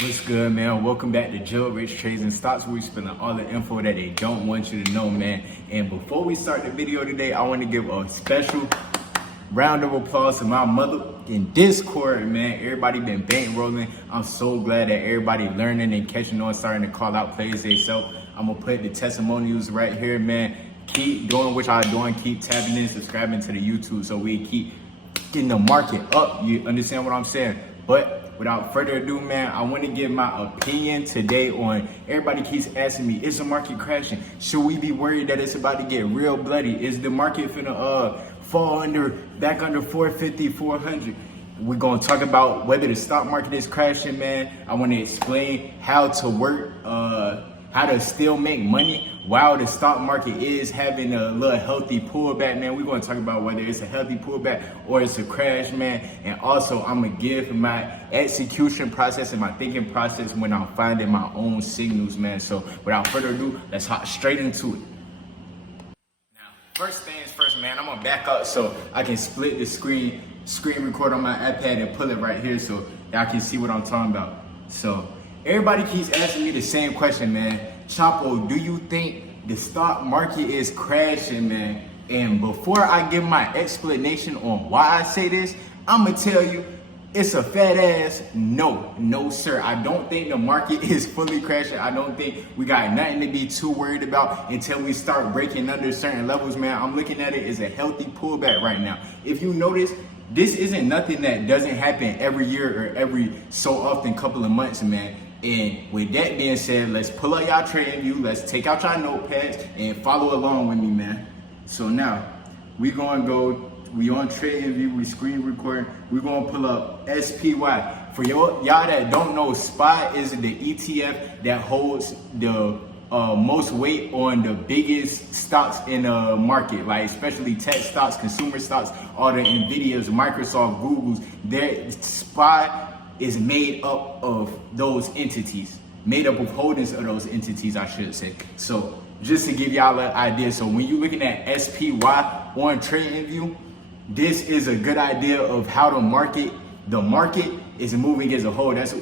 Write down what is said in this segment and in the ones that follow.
What's good, man? Welcome back to Jill Rich Trades and Stocks, where we spilling all the info that they don't want you to know, man. And before we start the video today, I want to give a special round of applause to my mother in Discord, man. Everybody been bankrolling. I'm so glad that everybody learning and catching on, starting to call out plays themselves. I'm gonna put the testimonials right here, man. Keep doing what y'all doing. Keep tapping in, subscribing to the YouTube, so we keep getting the market up. You understand what I'm saying? But without further ado, man, I want to give my opinion today on, everybody keeps asking me, is the market crashing? Should we be worried that it's about to get real bloody? Is the market finna fall back under 450, 400? We're going to talk about whether the stock market is crashing, man. I want to explain how to work, how to still make money while the stock market is having a little healthy pullback, man. We're going to talk about whether it's a healthy pullback or it's a crash, man. And also, I'm going to give my execution process and my thinking process when I'm finding my own signals, man. So without further ado, let's hop straight into it. Now, first things first, man, I'm going to back up so I can split the screen record on my iPad and pull it right here so y'all can see what I'm talking about. So everybody keeps asking me the same question, man. Chapo, do you think the stock market is crashing, man? And before I give my explanation on why I say this, I'm gonna tell you it's a fat ass no. No, sir. I don't think the market is fully crashing. I don't think we got nothing to be too worried about until we start breaking under certain levels, man. I'm looking at it as a healthy pullback right now. If you notice, this isn't nothing that doesn't happen every year or every so often couple of months, man. And with that being said, let's pull up y'all trading view. Let's take out y'all notepads and follow along with me, man. So now we on trading view, we screen recording. We're gonna pull up SPY. For y'all that don't know, SPY is the ETF that holds the most weight on the biggest stocks in the market, like especially tech stocks, consumer stocks, all the Nvidias, Microsoft, Googles. Their SPY is made up of those entities, made up of holdings of those entities, I should say. So just to give y'all an idea, so when you're looking at SPY on TradingView, this is a good idea of how the market is moving as a whole. That's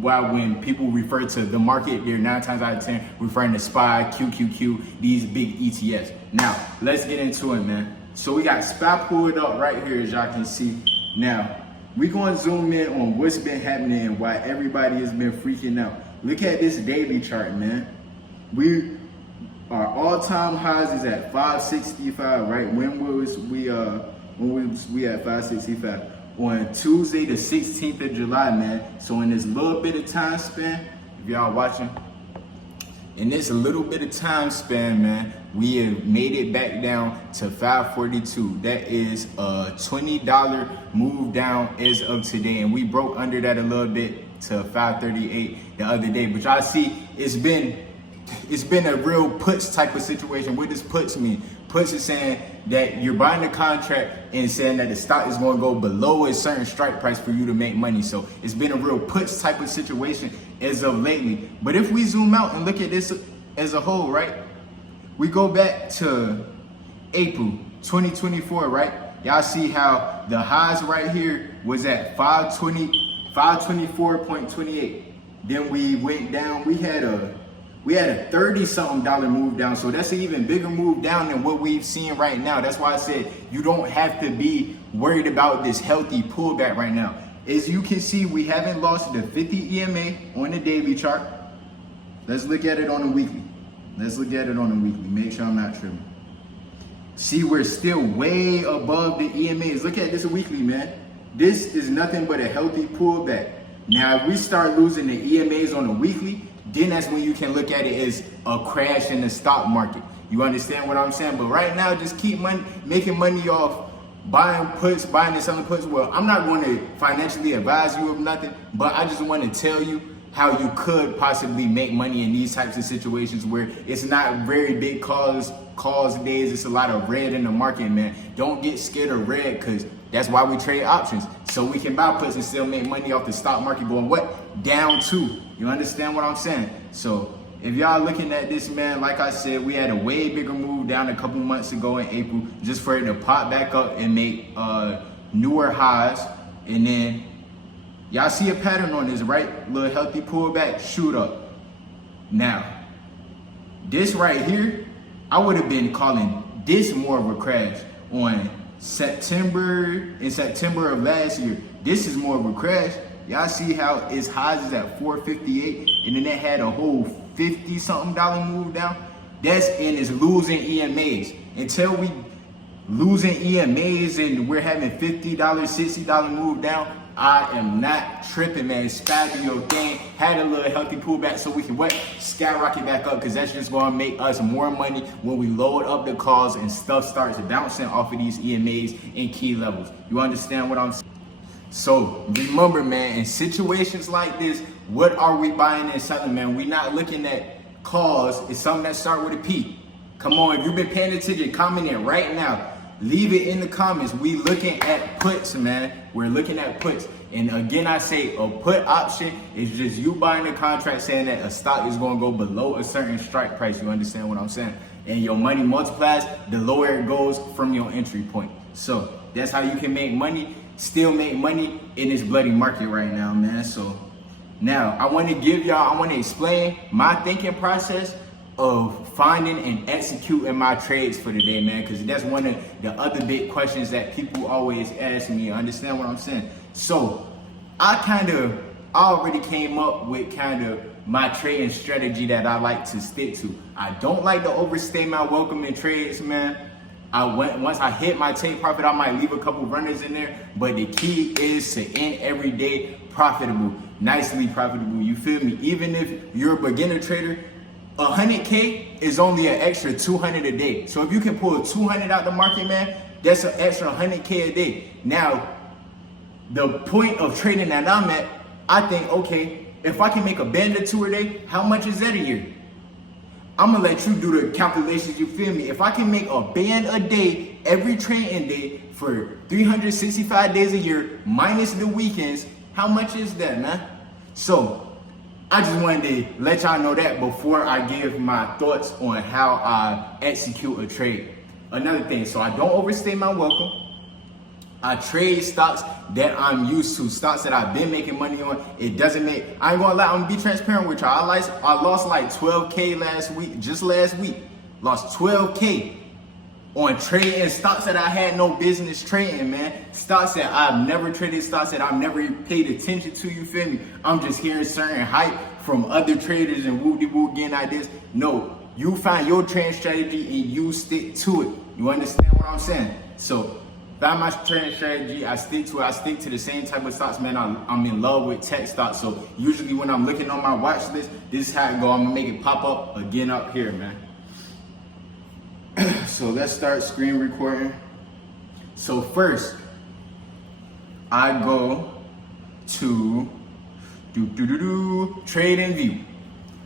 why when people refer to the market, they're 9 times out of 10 referring to SPY, QQQ, these big ETFs. Now, let's get into it, man. So we got SPY pulled up right here, as y'all can see. Now, we're going to zoom in on what's been happening and why everybody has been freaking out. Look at this daily chart, man. Our all-time highs is at 565, right? When was we at 565? On Tuesday, the 16th of July, man. So in this little bit of time span, if y'all watching, in this little bit of time span, man, we have made it back down to 542. That is a $20 move down as of today. And we broke under that a little bit to 538 the other day. But y'all see, it's been a real puts type of situation. What does puts mean? Puts is saying that you're buying a contract and saying that the stock is going to go below a certain strike price for you to make money. So it's been a real puts type of situation as of lately. But if we zoom out and look at this as a whole, right? We go back to April 2024, right? Y'all see how the highs right here was at 524.28. Then we went down, we had a 30-something move down. So that's an even bigger move down than what we've seen right now. That's why I said you don't have to be worried about this healthy pullback right now. As you can see, we haven't lost the 50 EMA on the daily chart. Let's look at it on the weekly. Make sure I'm not tripping. See, we're still way above the EMAs. Look at this weekly, man. This is nothing but a healthy pullback. Now, if we start losing the EMAs on the weekly, then that's when you can look at it as a crash in the stock market. You understand what I'm saying? But right now, just keep making money off buying and selling puts. Well, I'm not going to financially advise you of nothing, but I just want to tell you how you could possibly make money in these types of situations where it's not very big calls days. It's a lot of red in the market, man. Don't get scared of red, because that's why we trade options. So we can buy puts and still make money off the stock market going what? Down too. You understand what I'm saying? So if y'all looking at this, man, like I said, we had a way bigger move down a couple months ago in April, just for it to pop back up and make newer highs. And then Y'all see a pattern on this, right? Little healthy pullback, shoot up. Now, this right here, I would have been calling this more of a crash in September of last year. This is more of a crash. Y'all see how its highs is at 458, and then it had a whole $50-something move down. That's in its losing EMAs. Until we losing EMAs and we're having $50, $60 move down, I am not tripping, man. Spaz your thing. Had a little healthy pullback so we can skyrocket back up, because that's just gonna make us more money when we load up the calls and stuff starts bouncing off of these EMAs and key levels. You understand what I'm saying? So remember, man, in situations like this, what are we buying and selling, man? We not looking at calls. It's something that start with a P. Come on, if you've been paying attention, comment it right now. Leave it in the comments. We looking at puts, man. We're looking at puts. And again, I say a put option is just you buying a contract saying that a stock is going to go below a certain strike price. You understand what I'm saying? And your money multiplies the lower it goes from your entry point. So that's how you can make money, still make money in this bloody market right now, man. So now I want to explain my thinking process of finding and executing my trades for the day, man, because that's one of the other big questions that people always ask me. Understand what I'm saying? So I already came up with kind of my trading strategy that I like to stick to. I don't like to overstay my welcome in trades, man. Once I hit my take profit, I might leave a couple runners in there, but the key is to end every day profitable, nicely profitable. You feel me? Even if you're a beginner trader, 100K is only an extra 200 a day. So if you can pull 200 out the market, man, that's an extra 100K a day. Now, the point of trading that I'm at, I think, okay, if I can make a band or two a day, how much is that a year? I'm gonna let you do the calculations, you feel me? If I can make a band a day, every trading day for 365 days a year, minus the weekends, how much is that, man? So, I just wanted to let y'all know that before I give my thoughts on how I execute a trade. Another thing, so I don't overstay my welcome. I trade stocks that I'm used to, stocks that I've been making money on. It doesn't make, I ain't gonna lie, I'm gonna be transparent with y'all. I lost like 12K just last week. Lost 12K on trading stocks that I had no business trading, man. Stocks that I've never traded, stocks that I've never paid attention to, you feel me? I'm just hearing certain hype from other traders and woo-de-woo getting ideas. No, you find your trading strategy and you stick to it. You understand what I'm saying? So, find my trading strategy, I stick to it. I stick to the same type of stocks, man. I'm in love with tech stocks. So usually when I'm looking on my watch list, this is how it go. I'm gonna make it pop up again up here, man. So let's start screen recording. So first, I go to Trade and View.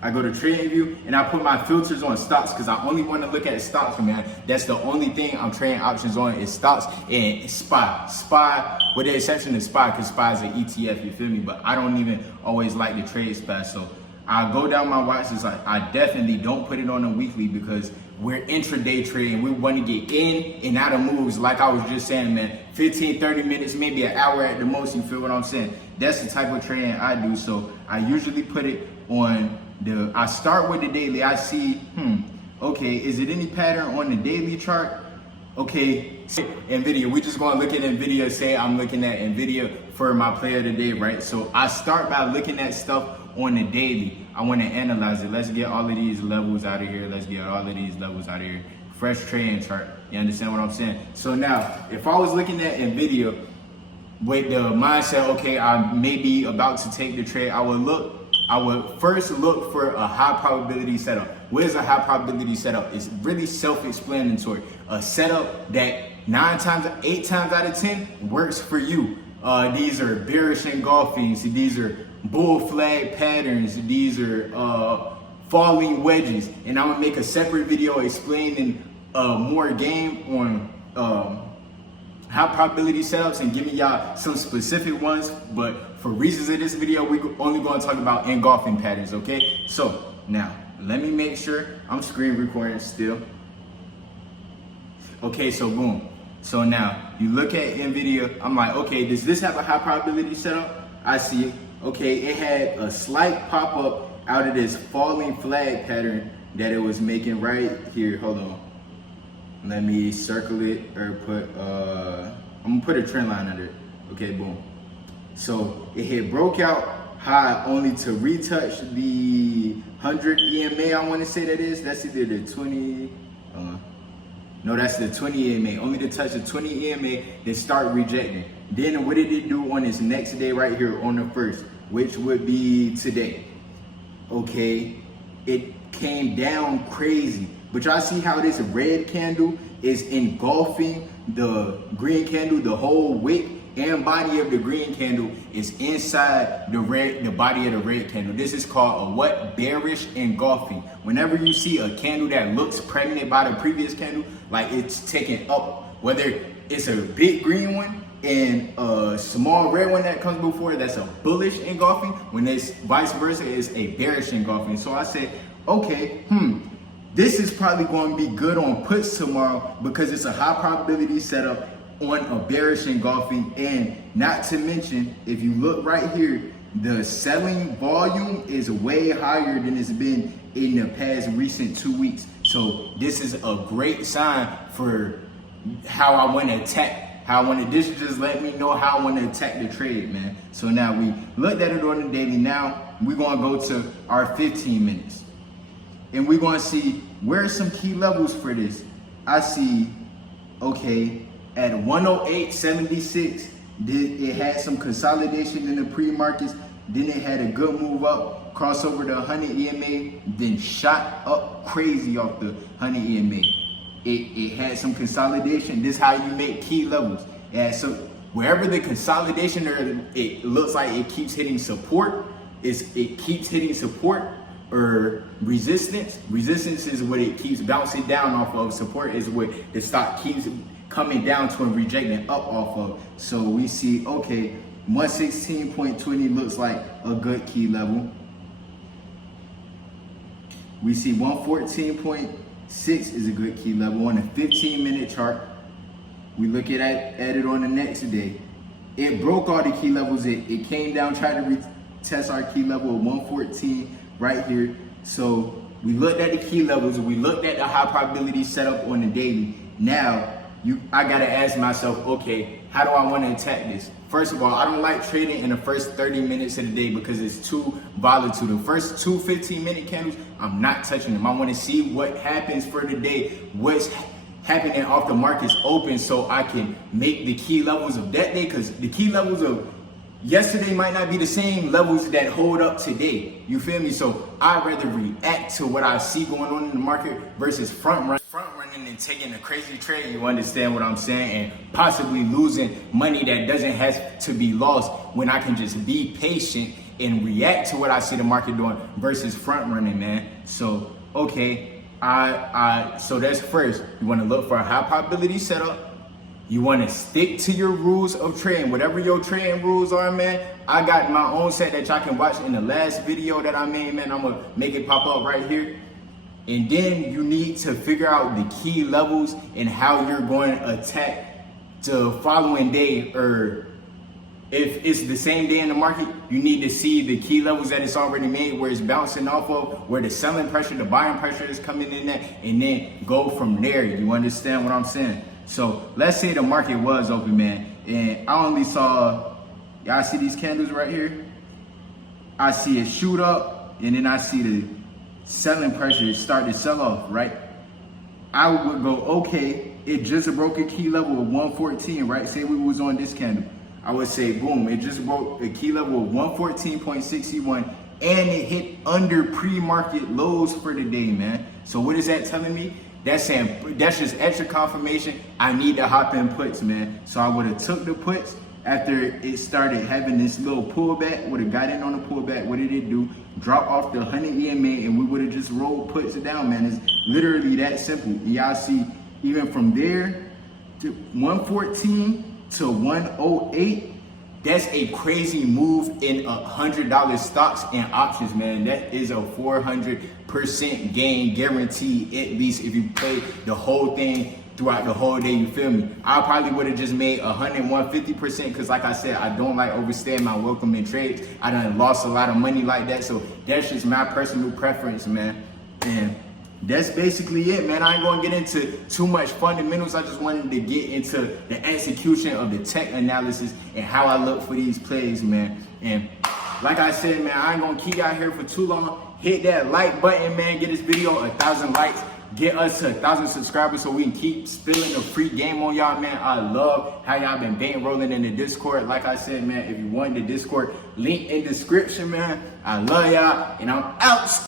I go to Trade and View and I put my filters on stocks because I only want to look at stocks, man. That's the only thing I'm trading options on is stocks and SPY. SPY, with the exception of SPY, because SPY is an ETF, you feel me? But I don't even always like to trade SPY. So I go down my watch list. I definitely don't put it on a weekly because we're intraday trading. We want to get in and out of moves. Like I was just saying, man, 15, 30 minutes, maybe an hour at the most. You feel what I'm saying? That's the type of trading I do. So I usually put it on I start with the daily. I see, okay, is it any pattern on the daily chart? Okay, NVIDIA, we're just gonna look at NVIDIA, say I'm looking at NVIDIA for my play of the day, right? So I start by looking at stuff on the daily. I wanna analyze it. Let's get all of these levels out of here. Fresh trading chart, you understand what I'm saying? So now, if I was looking at NVIDIA with the mindset, okay, I may be about to take the trade, I would first look for a high probability setup. What is a high probability setup? It's really self-explanatory. A setup that 8 times out of 10 works for you. These are bearish engulfings. These are bull flag patterns. These are falling wedges. And I'm gonna make a separate video explaining more game on high probability setups and giving y'all some specific ones, but for reasons of this video, we're only going to talk about engulfing patterns, okay? So now, let me make sure I'm screen recording still. Okay, so boom. So now, you look at NVIDIA, I'm like, okay, does this have a high probability setup? I see, okay, it had a slight pop up out of this falling flag pattern that it was making right here. Hold on. Let me circle it or put, I'm gonna put a trend line under it. Okay, boom. So it had broke out high only to retouch the 100 EMA, I wanna say that is. That's either the 20, no, that's the 20 EMA. Only to touch the 20 EMA, then start rejecting. Then what did it do on this next day right here on the 1st, which would be today? Okay, it came down crazy. But y'all see how this red candle is engulfing the green candle, the whole wick and body of the green candle is inside the body of the red candle. This is called a what? Bearish engulfing. Whenever you see a candle that looks pregnant by the previous candle, like it's taking up, whether it's a big green one and a small red one that comes before, that's a bullish engulfing. When it's vice versa, it's a bearish engulfing. So I said, okay, this is probably going to be good on puts tomorrow because it's a high probability setup on a bearish engulfing. And not to mention, if you look right here, the selling volume is way higher than it's been in the past recent 2 weeks. So this is a great sign for how I want to attack, this just let me know how I want to attack the trade, man. So now we looked at it on the daily. Now we're going to go to our 15 minutes. And we're going to see where are some key levels for this. I see, okay, at 108.76, it had some consolidation in the pre-markets. Then it had a good move up, cross over the 100 EMA, then shot up crazy off the 100 EMA. It had some consolidation. This is how you make key levels. And so wherever the consolidation, or it looks like it keeps hitting support, it keeps hitting support or resistance. Resistance is what it keeps bouncing down off of. Support is what the stock keeps coming down to and rejecting up off of. So we see, okay, 116.20 looks like a good key level. We see 114.6 is a good key level on a 15-minute chart. We look at it on the next day. It broke all the key levels. It came down, tried to retest our key level of 114 right here. So we looked at the key levels. We looked at the high probability setup on the daily. Now, I gotta ask myself, okay, how do I want to attack this? First of all, I don't like trading in the first 30 minutes of the day because it's too volatile. The first two 15-minute candles, I'm not touching them. I want to see what happens for the day, what's happening off the markets open, so I can make the key levels of that day, because the key levels of yesterday might not be the same levels that hold up today. You feel me? So I'd rather react to what I see going on in the market versus front running and taking a crazy trade. You understand what I'm saying? And possibly losing money that doesn't have to be lost, when I can just be patient and react to what I see the market doing versus front running, man. So, okay, so that's first. You want to look for a high probability setup. You want to stick to your rules of trading, whatever your trading rules are, man. I got my own set that y'all can watch in the last video that I made, man. I'm gonna make it pop up right here. And then you need to figure out the key levels and how you're going to attack the following day, or if it's the same day in the market, you need to see the key levels that it's already made, where it's bouncing off of, where the selling pressure, the buying pressure is coming in at, and then go from there. You understand what I'm saying? So let's say the market was open, man, and I only saw, y'all see these candles right here? I see it shoot up, and then I see the selling pressure start to sell off, right? I would go, okay, it just broke a key level of 114, right? Say we was on this candle. I would say, boom, it just broke a key level of 114.61, and it hit under pre-market lows for the day, man. So what is that telling me? That's saying, that's just extra confirmation I need to hop in puts, man. So I would have took the puts after it started having this little pullback, would have got in on the pullback. What did it do? Drop off the 100 EMA, and we would have just rolled puts down, man. It's literally that simple. And y'all see, even from there to 114 to 108, that's a crazy move in $100 stocks and options, man. That is a 400% gain guaranteed, at least if you play the whole thing throughout the whole day, you feel me? I probably would have just made 100, 150% because like I said, I don't like overstaying my welcome in trades. I done lost a lot of money like that. So that's just my personal preference, man. And that's basically it, man. I ain't gonna get into too much fundamentals. I just wanted to get into the execution of the tech analysis and how I look for these plays, man. And like I said, man, I ain't gonna keep y'all here for too long. Hit that like button, man. Get this video 1,000 likes. Get us to 1,000 subscribers so we can keep spilling the free game on y'all, man. I love how y'all been bankrolling in the Discord. Like I said, man, if you want the Discord, link in description, man. I love y'all, and I'm out.